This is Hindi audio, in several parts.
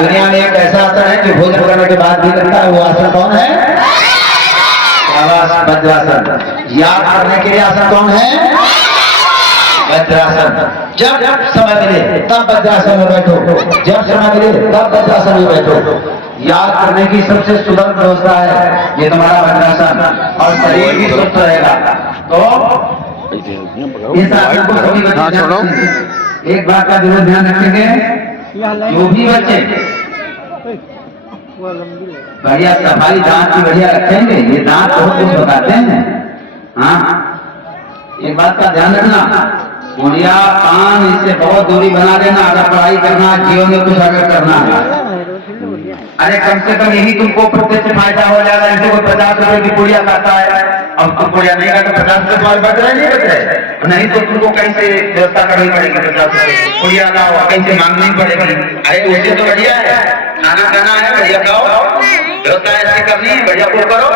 दुनिया में एक ऐसा आसन है जो भोजन करने के बाद भी करता है, वो आसन कौन है? वज्रासन। याद करने के लिए आसन कौन है? वज्रासन। जब समय मिले तब वज्रासन में बैठो, जब समय मिले तब वज्रासन में बैठो। याद करने की सबसे सुलभ व्यवस्था है ये तुम्हारा वज्रासन, और शरीर भी स्वस्थ रहेगा। तो इस आसन को सभी बच्चे एक बात का जरूर ध्यान रखेंगे, जो भी बच्चे बढ़िया सफाई दांत की बढ़िया रखेंगे, ये दांत बहुत कुछ बताते हैं। हाँ, एक बात का ध्यान रखना, मुड़िया पान इससे बहुत दूरी बना देना। अगर पढ़ाई करना, जीवन में कुछ अगर करना है, अरे कम से कम यही तुमको प्रत्यक्ष फायदा हो जाएगा। जैसे कोई 50 रुपए की पुड़िया खाता है, अब तुम पुड़िया नहीं खाता, 50 रुपए तुम्हारे बच रहे नहीं बच रहे, नहीं तो तुमको कहीं से व्यवस्था करनी पड़ेगी, 50 रुपए पुड़िया लाओ, कहीं से मांगनी पड़ेगी। अरे वैसे तो बढ़िया है, खाना खाना है, बढ़िया खाओ, व्यवस्था ऐसी करनी है, बढ़िया को करो,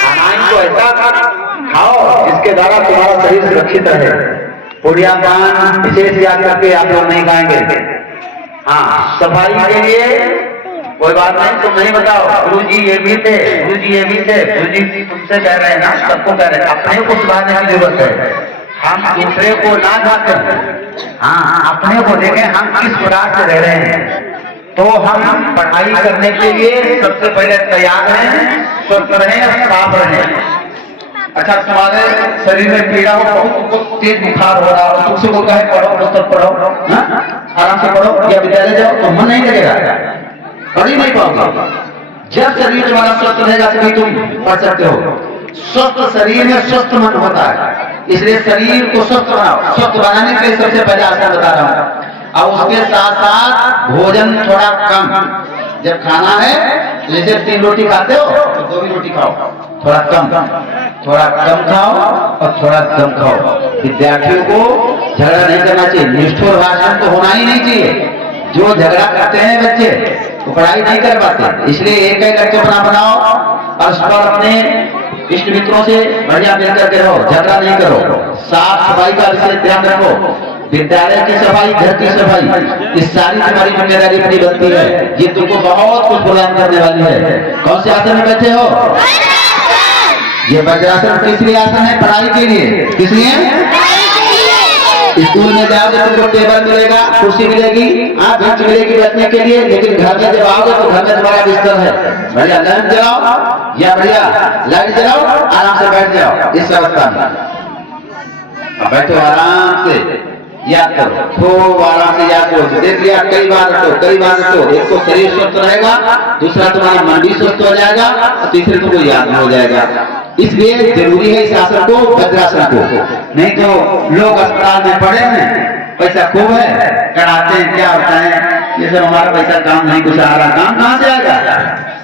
खाना तो ऐसा खाओ जिसके द्वारा तुम्हारा शरीर सुरक्षित रहे। पुड़िया पान विशेष याद करके आप लोग नहीं खाएंगे। हाँ, सफाई के लिए कोई बात नहीं, तुम नहीं बताओ, गुरु जी ये भी थे, गुरु जी ये भी थे, गुरु जी तुमसे कह रहे हैं ना, सबको कह रहे हैं, अपने को सुधारने की जरूरत है। हम दूसरे को ना झांके, हाँ अपने को देखें हम किस प्रकार से रह रहे हैं। तो हम पढ़ाई करने के लिए सबसे पहले तैयार रहें, स्वस्थ रहें, साफ रहें। अच्छा, तुम्हारे शरीर में पीड़ा हो, बहुत तेज बुखार हो रहा हो, तुमसे बोलता है पढ़ो, पुस्तक पढ़ो, आराम से पढ़ो या विद्यालय जाओ, तो मन नहीं लगेगा, पढ़ ही नहीं पाओगे। जब शरीर तुम्हारा स्वस्थ रहेगा तभी तुम पढ़ सकते हो। स्वस्थ शरीर में स्वस्थ मन होता है, इसलिए शरीर को स्वस्थ बनाओ। स्वस्थ बनाने के लिए सबसे पहले आसन बता रहा हूँ, और उसके साथ साथ भोजन थोड़ा कम। जब खाना है, जैसे 3 रोटी खाते हो तो 2 ही रोटी खाओ, थोड़ा कम खाओ और थोड़ा कम खाओ। विद्यार्थियों को झगड़ा नहीं करना चाहिए, निष्ठुर भाषण तो होना ही नहीं चाहिए। जो झगड़ा करते हैं बच्चे वो पढ़ाई नहीं कर पाते, इसलिए एक लक्ष्य बनाओ, परस्पर अपने इष्ट मित्रों से बढ़िया मिलकर के रहो, झगड़ा नहीं करो। साफ सफाई का विशेष ध्यान रखो, विद्यालय की सफाई, घर की सफाई, इस सारी तुम्हारी जिम्मेदारी अपनी बनती है। ये तुमको बहुत कुछ प्रदान करने वाली है। कौन से आसन में बैठे हो? ये वज्रासन किस लिए आसन है? पढ़ाई के लिए। किस लिए? स्कूल में जाओगे तुमको टेबल मिलेगा, कुर्सी मिलेगी, बेंच मिलेगी बैठने के लिए, लेकिन घर में जब आओगे तो घर में तुम्हारा बिस्तर है, बढ़िया लैंप जलाओ या बढ़िया लाइट जलाओ, आराम से बैठ जाओ। इस अवस्था में बैठो, आराम से याद करो, खूब आराम से याद करो। देख लिया, कई बार तो एक तो शरीर स्वस्थ रहेगा, दूसरा तुम्हारा मन भी स्वस्थ हो जाएगा, और तीसरे तुमको याद हो जाएगा। इसलिए जरूरी है इस आसन को, वज्रासन को। नहीं तो लोग अस्पताल में पड़े हैं, पैसा खूब है, कराते हैं, क्या होता है, जैसे हमारा पैसा काम नहीं, कुछ आ रहा, काम कहां से आएगा?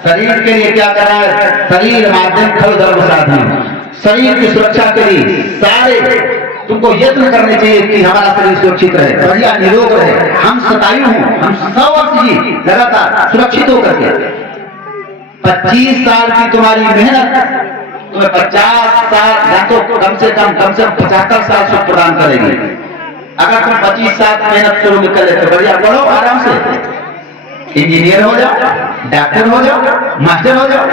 शरीर के लिए क्या करा है? शरीर माध्यम खल धर्म साधन, शरीर की सुरक्षा के लिए सारे तुमको यत्न करने चाहिए कि हमारा शरीर सुरक्षित रहे, बढ़िया निरोग रहे। हम 27 हूं, हम 100 वर्ष जी लगातार सुरक्षित होकर के। 25 साल की तुम्हारी मेहनत तुम्हें 50 साल या तो कम से कम 75 साल सुख प्रदान करेगी। अगर तुम 25 साल मेहनत शुरू में कर लेते, बढ़िया पढ़ो, आराम से इंजीनियर हो जाओ, डॉक्टर हो जाओ, मास्टर हो जाओ,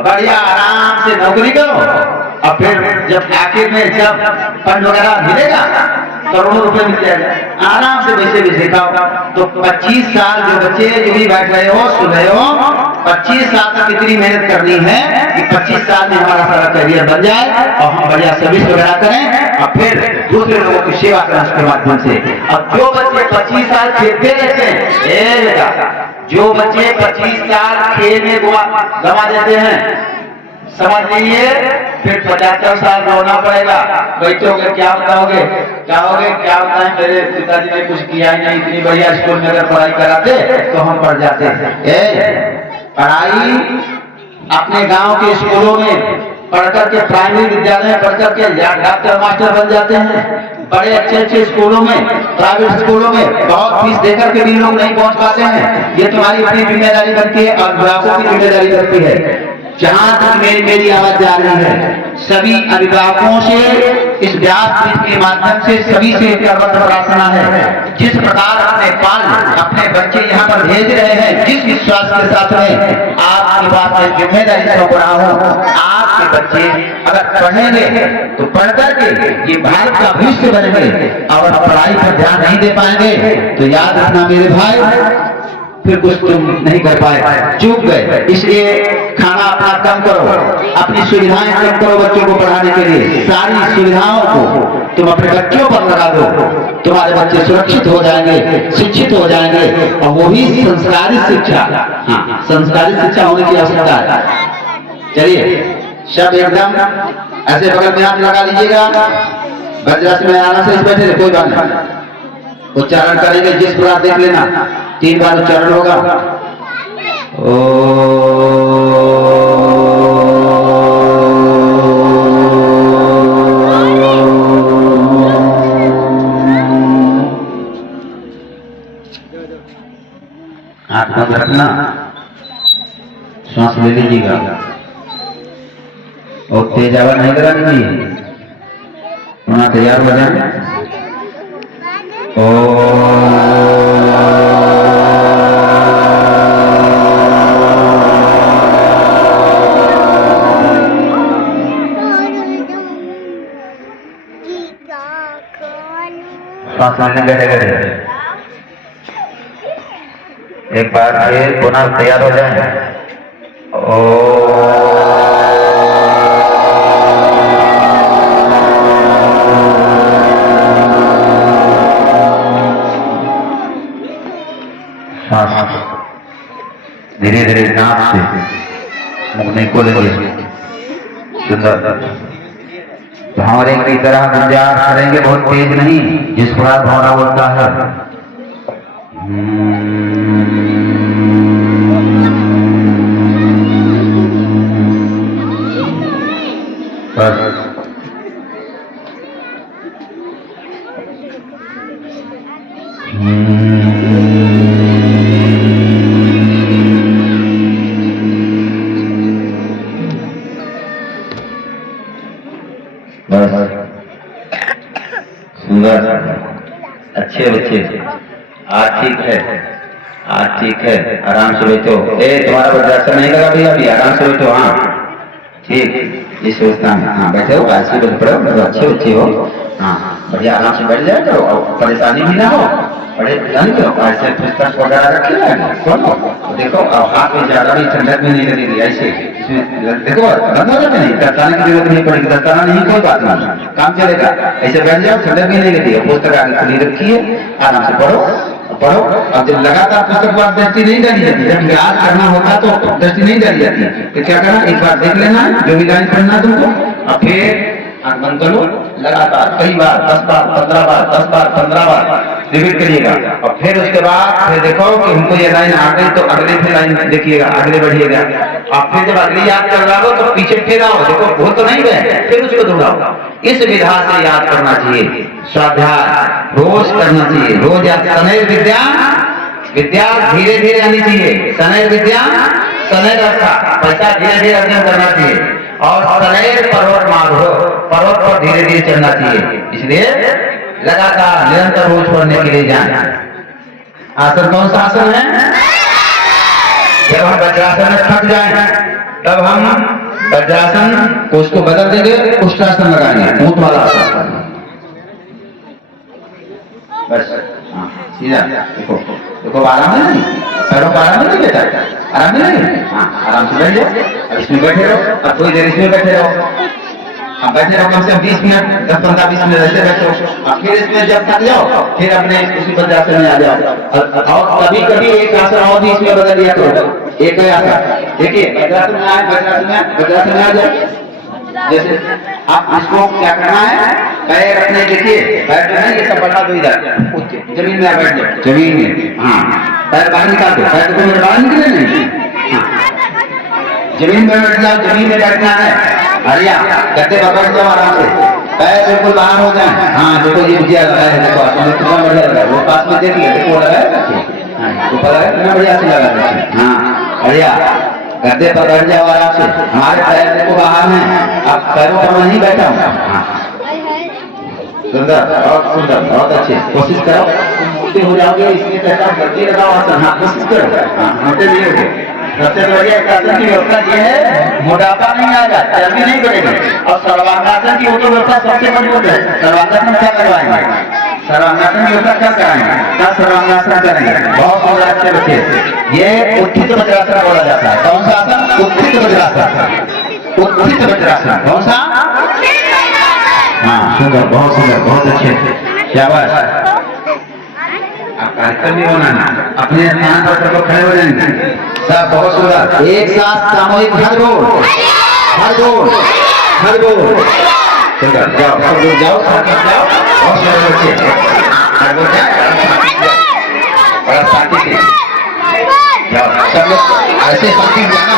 बढ़िया आराम से नौकरी करो, और फिर जब आखिर में जब फंड वगैरह मिलेगा, करोड़ों रुपए मिल जाएगा, आराम से वैसे भी सिखाओ। तो 25 साल जो बच्चे जो भी बैठ रहे हो, सुन रहे हो, 25 साल तक इतनी मेहनत करनी है कि 25 साल में हमारा सारा करियर बन जाए और हम बढ़िया सर्विस वगैरह करें, और फिर दूसरे लोगों की सेवा करें उसके माध्यम से। और जो बच्चे 25 साल खेलते रहते हैं, जो बच्चे 25 साल खेल में गवा देते हैं, समझ लीजिए फिर 75 साल रोना पड़ेगा। बच्चोगे क्या बताओगे, क्या होता है, मेरे पिताजी ने कुछ किया ही नहीं, इतनी बढ़िया स्कूल में अगर पढ़ाई कराते तो हम पढ़ जाते। पढ़ाई अपने गांव के स्कूलों में पढ़कर के, प्राइमरी विद्यालय में पढ़कर के डॉक्टर मास्टर बन जाते हैं। बड़े अच्छे स्कूलों में, प्राइवेट स्कूलों में बहुत फीस देकर के भी लोग नहीं पहुंच पाते हैं। ये तुम्हारी अपनी जिम्मेदारी बनती है और ग्राहकों की जिम्मेदारी बनती है। जहां तक मेरी आवाज जा रही है, सभी अभिभावकों से इस व्यासपीठ के माध्यम से सभी से करवत प्रार्थना है, जिस प्रकार अपने अपने बच्चे यहाँ पर भेज रहे हैं, जिस विश्वास के साथ में आपके पास में जिम्मेदारी सौंप रहा हूँ, आपके बच्चे अगर पढ़ेंगे तो पढ़ करके ये भारत का भविष्य बनेंगे, और पढ़ाई पर ध्यान नहीं दे पाएंगे तो याद रखना मेरे भाई, फिर कुछ तुम नहीं कर पाए, चूक गए। इसलिए खाना अपना कम करो, अपनी सुविधाएं कम करो बच्चों को पढ़ाने के लिए, सारी सुविधाओं को तुम अपने बच्चों पर लगा दो, तुम्हारे बच्चे सुरक्षित हो जाएंगे, शिक्षित हो जाएंगे, और वही संस्कारी शिक्षा, हाँ संस्कारी शिक्षा होने की आवश्यकता है। चलिए सब एकदम ऐसे बगल में हाथ लगा लीजिएगा, वज्रासन में आराम से बैठे रहे, कोई बात नहीं, उच्चारण करेंगे जिस प्रकार देख लेना, 3 बार उच्चारण होगा। हाथ बंद रखना, श्वास ले लीजिएगा, और तेज आवाज नहीं करा दीजिए, वहां तैयार हो जाए। सांस लेने बैठे गए, एक बार फिर पुनः तैयार हो जाए। धीरे धीरे नाक से मुंह नहीं खोलेंगे, सुंदर भंवरे की तरह गुंजार करेंगे, बहुत तेज नहीं, जिस प्रकार भंवरा बोलता है। सुंदर, अच्छे बच्चे, आज ठीक है, आज ठीक है, आराम से बैठो। तुम्हारा वज्रासन नहीं लगा भैया, अभी आराम से बैठो। हाँ ठीक, इस व्यवस्था में हाँ बैठे हो, ऐसे बैठ पड़ो, अच्छे बच्चे हो, हाँ बढ़िया आराम से बैठ जाए करो, और परेशानी भी ना हो, बड़े ध्यान दो, ऐसे पुस्तक वगैरह रखे हैं, देखो हाथ में ज्यादा भी ठंडक में नहीं लगेगी, ऐसे इसमें देखो बंद हो जाते नहीं, दस्ताने की जरूरत नहीं पड़ेगी, दस्ताना नहीं कोई बात नहीं, काम चलेगा, ऐसे बैठ जाओ, ठंडक भी नहीं लगेगी, पुस्तक आगे खुली रखिए, आराम से पढ़ो पढ़ो। अब जब लगातार पुस्तक पर दृष्टि नहीं डाली जाती, जब याद करना होता तो दृष्टि नहीं डाली जाती, तो क्या करना, एक बार देख लेना जो भी लाइन पढ़ना तुमको, और फिर आंख बंद करो, लगातार कई बार 10 बार 15 बार 10 बार 15 बार रिपीट करिएगा, और फिर उसके बाद फिर देखो कि हमको ये लाइन आ गई तो अगले फिर लाइन देखिएगा, आगे बढ़िएगा, और फिर जब अगली याद कर रहा हो तो पीछे फिर आओ, देखो भूल तो नहीं गए, फिर उसको दोहराओ। इस विधा से याद करना चाहिए, स्वाध्याय रोज करना चाहिए, रोज याद। शनै विद्या, विद्या धीरे धीरे आनी चाहिए, शनै विद्या शनै रक्षा, पैसा धीरे धीरे अर्जन करना चाहिए, और शनै पर्वत मार्ग, पर्वत पर धीरे धीरे चढ़ना चाहिए, इसलिए लगातार निरंतर रोज पढ़ने के लिए जाए। आसन कौन सा आसन है? जब हम वज्रासन में थक जाए तब हम वज्रासन को उसको बदल देंगे, उष्ट्रासन लगाएंगे, ऊंट वाला आसन, बस हाँ सीधा। देखो देखो आराम है नहीं, पैरों को आराम नहीं देता, आराम नहीं, हाँ आराम से बैठ जाओ, इसमें बैठे रहो, अब थोड़ी देर इसमें बैठे रहो, अब बैठे रहो कम से कम 20 मिनट 10-15-20 मिनट ऐसे बैठो, और फिर इसमें जब थक जाओ फिर अपने उसी वज्रासन में आ जाओ, और कभी कभी एक आसन और भी इसमें बदल दिया करो, एक आसन देखिए वज्रासन में आए, वज्रासन में आ जाए, जैसे आप इसको क्या करना है, पैर अपने देखिए, पैर जो है ये सब बढ़ा दो इधर, जमीन में बैठ जाओ, जमीन में, हाँ पैर बाहर निकाल दो, पैर तो मेरे बाहर निकले नहीं, जमीन में बैठ जाओ, जमीन में बैठना है, हरिया गद्दे पर बैठ जाओ आराम से, पैर बिल्कुल बाहर हो जाए। हाँ देखो ये बुझिया लगा है, देखो कितना बढ़िया लगा है, वो पास में देख लिया, देखो लगा है, ऊपर है कितना बढ़िया से लगा है, हाँ बढ़िया गद्दे पर बैठ जाओ आराम से। हमारे पैर देखो बाहर में, अब पैरों पर मैं नहीं बैठा हूँ। हाँ। सुंदर, बहुत सुंदर, बहुत अच्छे। कोशिश करो, मोटे हो जाओगे इसलिए कहता हूँ गद्दी लगाओ आसन। हाँ कोशिश करो, हाँ मोटे नहीं होगे। सबसे बढ़िया आसन की व्यवस्था ये है, मोटापा नहीं आएगा, चर्बी नहीं बढ़ेगी। और सर्वांगासन की तो व्यवस्था सबसे मजबूत है। सर्वांगासन क्या करवाएंगे? सर्वांगासन की व्यवस्था क्या कराएंगे? क्या सर्वांगासन करेंगे? बहुत सुंदर अच्छे बच्चे। ये उत्थित वज्रासन बोला जाता है। कौन सा आसन? उत्थित वज्रासन। उत्थित वज्रासन कौन सा? हाँ सुंदर, बहुत सुंदर, बहुत अच्छे। क्या बात, आप कार्यक्रम भी बनाना, अपने स्थान पर सब खड़े हो जाएंगे सब। बहुत सुंदर, एक साथ सामूहिक हर बोल, हर बोल, हर बोल। सुंदर, जाओ सब लोग जाओ, सब जाओ। बहुत सुंदर बच्चे, हर बोल जाए बड़ा शांति से जाओ सब लोग, ऐसे शांति से जाना।